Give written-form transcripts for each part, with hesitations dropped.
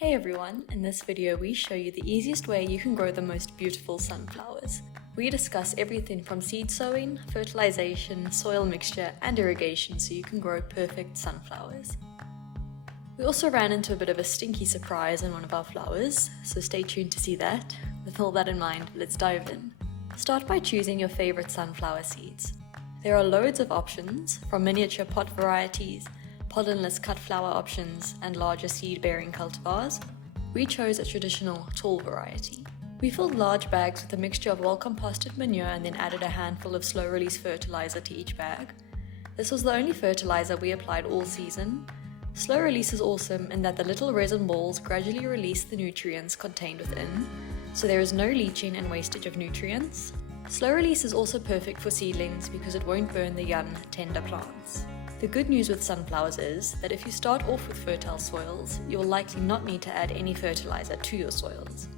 Hey everyone, in this video we show you the easiest way you can grow the most beautiful sunflowers. We discuss everything from seed sowing, fertilization, soil mixture and irrigation so you can grow perfect sunflowers. We also ran into a bit of a stinky surprise in one of our flowers, so stay tuned to see that. With all that in mind, let's dive in. Start by choosing your favorite sunflower seeds. There are loads of options, from miniature pot varieties, pollenless cut flower options, and larger seed-bearing cultivars. We chose a traditional tall variety. We filled large bags with a mixture of well-composted manure and then added a handful of slow-release fertilizer to each bag. This was the only fertilizer we applied all season. Slow release is awesome in that the little resin balls gradually release the nutrients contained within, so there is no leaching and wastage of nutrients. Slow release is also perfect for seedlings because it won't burn the young, tender plants. The good news with sunflowers is that if you start off with fertile soils, you'll likely not need to add any fertilizer to your soils.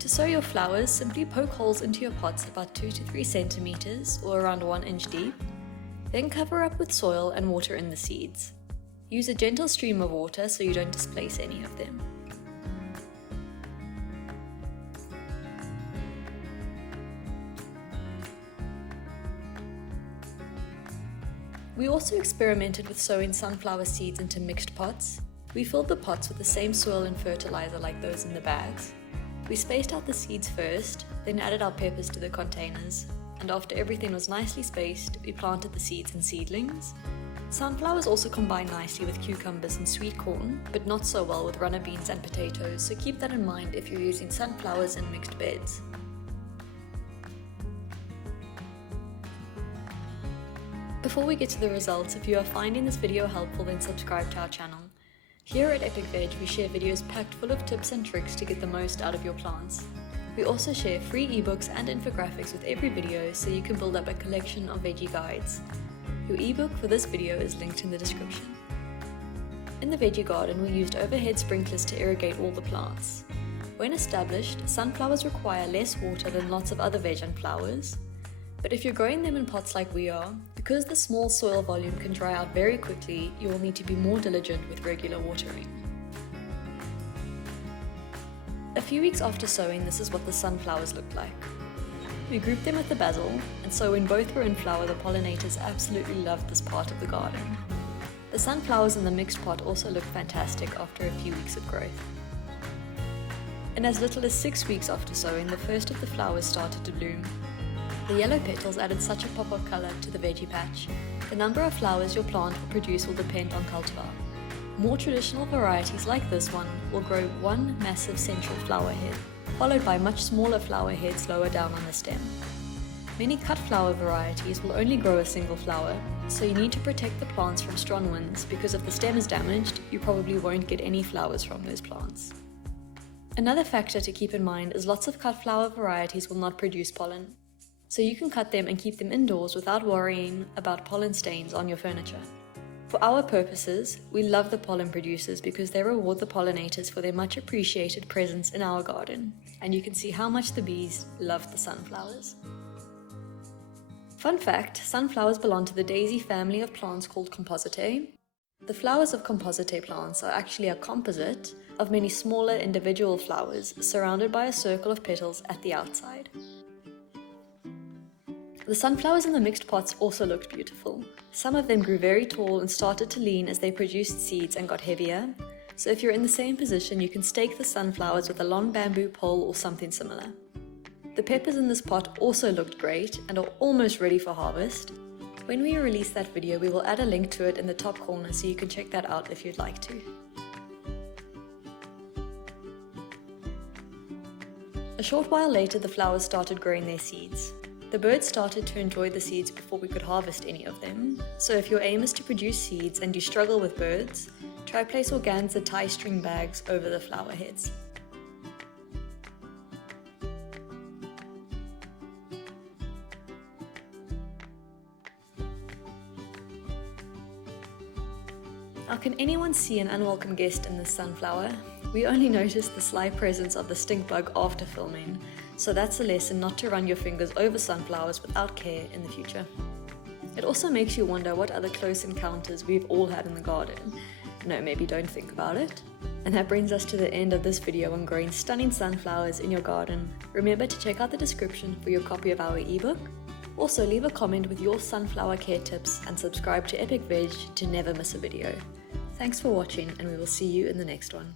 To sow your flowers, simply poke holes into your pots about 2 to 3 centimeters or around 1 inch deep. Then cover up with soil and water in the seeds. Use a gentle stream of water so you don't displace any of them. We also experimented with sowing sunflower seeds into mixed pots. We filled the pots with the same soil and fertilizer like those in the bags. We spaced out the seeds first, then added our peppers to the containers, and after everything was nicely spaced, we planted the seeds in seedlings. Sunflowers also combine nicely with cucumbers and sweet corn, but not so well with runner beans and potatoes, so keep that in mind if you're using sunflowers in mixed beds. Before we get to the results, if you are finding this video helpful, then subscribe to our channel. Here at Epic Veg, we share videos packed full of tips and tricks to get the most out of your plants. We also share free ebooks and infographics with every video so you can build up a collection of veggie guides. Your ebook for this video is linked in the description. In the veggie garden, we used overhead sprinklers to irrigate all the plants. When established, sunflowers require less water than lots of other veg and flowers. But if you're growing them in pots like we are, because the small soil volume can dry out very quickly, you will need to be more diligent with regular watering. A few weeks after sowing, this is what the sunflowers looked like. We grouped them with the basil, and so when both were in flower, the pollinators absolutely loved this part of the garden. The sunflowers in the mixed pot also looked fantastic after a few weeks of growth. In as little as 6 weeks after sowing, the first of the flowers started to bloom. The yellow petals added such a pop of colour to the veggie patch. The number of flowers your plant will produce will depend on cultivar. More traditional varieties like this one will grow one massive central flower head, followed by much smaller flower heads lower down on the stem. Many cut flower varieties will only grow a single flower, so you need to protect the plants from strong winds because if the stem is damaged, you probably won't get any flowers from those plants. Another factor to keep in mind is lots of cut flower varieties will not produce pollen. So you can cut them and keep them indoors without worrying about pollen stains on your furniture. For our purposes, we love the pollen producers because they reward the pollinators for their much appreciated presence in our garden, and you can see how much the bees love the sunflowers. Fun fact, sunflowers belong to the daisy family of plants called compositae. The flowers of compositae plants are actually a composite of many smaller individual flowers surrounded by a circle of petals at the outside. The sunflowers in the mixed pots also looked beautiful. Some of them grew very tall and started to lean as they produced seeds and got heavier. So if you're in the same position, you can stake the sunflowers with a long bamboo pole or something similar. The peppers in this pot also looked great and are almost ready for harvest. When we release that video, we will add a link to it in the top corner so you can check that out if you'd like to. A short while later, the flowers started growing their seeds. The birds started to enjoy the seeds before we could harvest any of them, so if your aim is to produce seeds and you struggle with birds, try place organza tie string bags over the flower heads. How can anyone see an unwelcome guest in this sunflower? We only noticed the sly presence of the stink bug after filming, so that's a lesson not to run your fingers over sunflowers without care in the future. It also makes you wonder what other close encounters we've all had in the garden. No, maybe don't think about it. And that brings us to the end of this video on growing stunning sunflowers in your garden. Remember to check out the description for your copy of our ebook. Also, leave a comment with your sunflower care tips and subscribe to Epic Veg to never miss a video. Thanks for watching, and we will see you in the next one.